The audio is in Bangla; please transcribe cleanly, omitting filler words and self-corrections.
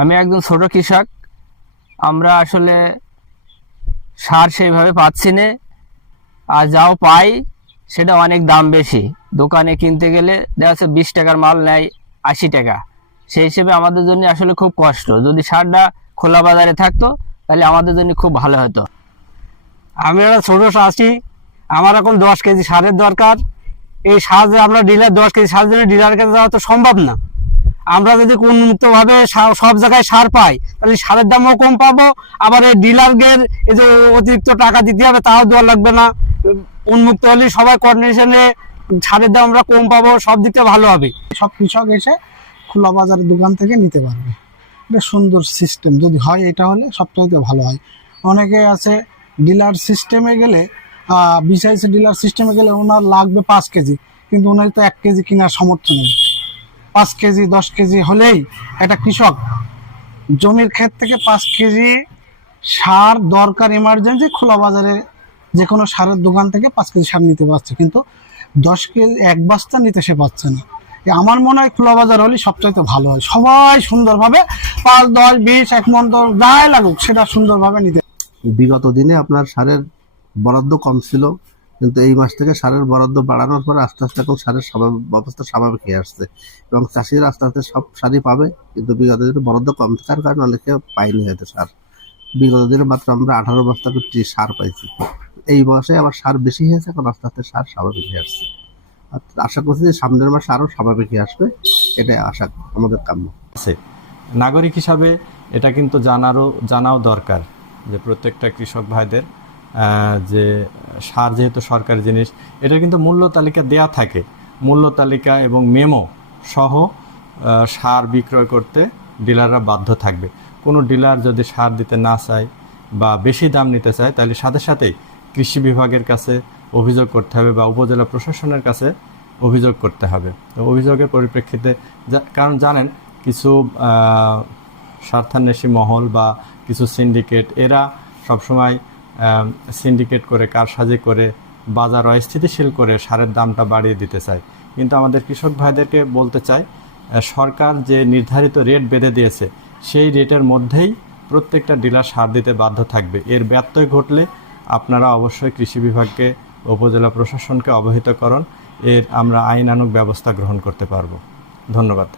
আমি একজন ছোট কৃষক। আমরা আসলে সার সেইভাবে পাচ্ছি না, আর যাও পাই সেটা অনেক দাম বেশি। দোকানে কিনতে গেলে দেখা যাচ্ছে 20 টাকার মাল নেয় 80 টাকা। সেই হিসেবে আমাদের জন্য আসলে খুব কষ্ট। যদি সারটা খোলা বাজারে থাকতো তাহলে আমাদের জন্য খুব ভালো হতো। আমি একটা ছোট চাষি, আমার এখন 10 কেজি সারের দরকার। এই সার যে আমরা ডিলার 10 কেজি সার জন্য ডিলারের কাছে যাওয়া তো সম্ভব না। আমরা যদি উন্মুক্তভাবে সব জায়গায় সার পাই তাহলে সারের দামও কম পাবো, আবার এই ডিলারদের এই যে অতিরিক্ত টাকা দিতে হবে তাও দেওয়া লাগবে না। উন্মুক্ত হলে সবাই কোঅর্ডিনেশনে সারের দাম আমরা কম পাবো, সব দিক থেকে ভালো হবে। সব কৃষক এসে খোলা বাজারের দোকান থেকে নিতে পারবে। এটা সুন্দর সিস্টেম যদি হয়, এটা হলে সবচাইতে ভালো হয়। অনেকে আছে ডিলার সিস্টেমে গেলে, বিসাইসে ডিলার সিস্টেমে গেলে ওনার লাগবে 5 কেজি, কিন্তু ওনার তো 1 কেজি কেনার সামর্থ্য নেই। 5 কেজি 10 কেজি হলেই একটা কৃষক জমির ক্ষেত থেকে 5 কেজি সার দরকার ইমার্জেন্সি, খোলা বাজারে যে কোনো সারের দোকান থেকে 5 কেজি সার নিতে পারছে, কিন্তু 10 কেজি 1 বস্তা নিতে সে পাচ্ছে না। আমার মনে হয় খোলা বাজার হলে সবচাইতে ভালো হয়। সবাই সুন্দরভাবে 5, 10, 20, 1 মণ যাই লাগুক সেটা সুন্দরভাবে নিতে। বিগত দিনে আপনার সারের বরাদ্দ কম ছিল, কিন্তু এই মাস থেকে সারের বরাদ্দ বাড়ানোর পরে আস্তে আস্তে এখন সারের অবস্থা স্বাভাবিক হয়ে আসছে এবং চাষিরা আস্তে আস্তে সব সারই পাবে। কিন্তু বিগত দিনে বরাদ্দ কম থাকার কারণে অনেকে পাইনি হয়তো সার। বিগত দিনে মাত্র আমরা 18 বস্তা করে সার পাইছি। এই মাসে আবার সার বেশি হয়েছে, এখন আস্তে আস্তে সার স্বাভাবিক হয়ে আসছে। আর আশা করছি যে সামনের মাসে আরো স্বাভাবিক হয়ে আসবে, এটাই আশা আমাদের কাম্য আছে। নাগরিক হিসাবে এটা কিন্তু জানাও দরকার যে প্রত্যেকটা কৃষক ভাইদের যে সার যেহেতু সরকারি জিনিস, এটা কিন্তু মূল্য তালিকা দেয়া থাকে। মূল্য তালিকা এবং মেমো সহ সার বিক্রয় করতে ডিলাররা বাধ্য থাকবে। কোনো ডিলার যদি সার দিতে না চায় বা বেশি দাম নিতে চায়, তাহলে সাথে সাথেই কৃষি বিভাগের কাছে অভিযোগ করতে হবে বা উপজেলা প্রশাসনের কাছে অভিযোগ করতে হবে। তো অভিযোগের পরিপ্রেক্ষিতে, কারণ জানেন কিছু স্বার্থান্বেষী মহল বা কিছু সিন্ডিকেট, এরা সবসময় সিন্ডিকেট করে কারসাজি করে বাজার অস্থিতিশীল করে সারের দামটা বাড়িয়ে দিতে চায়। কিন্তু আমাদের কৃষক ভাইদেরকে বলতে চাই, সরকার যে নির্ধারিত রেট বেঁধে দিয়েছে সেই রেটের মধ্যেই প্রত্যেকটা ডিলার সার দিতে বাধ্য থাকবে। এর ব্যত্যয় ঘটলে আপনারা অবশ্যই কৃষি বিভাগকে, উপজেলা প্রশাসনকে অবহিত করুন। এর আমরা আইনানুগ ব্যবস্থা গ্রহণ করতে পারব। ধন্যবাদ।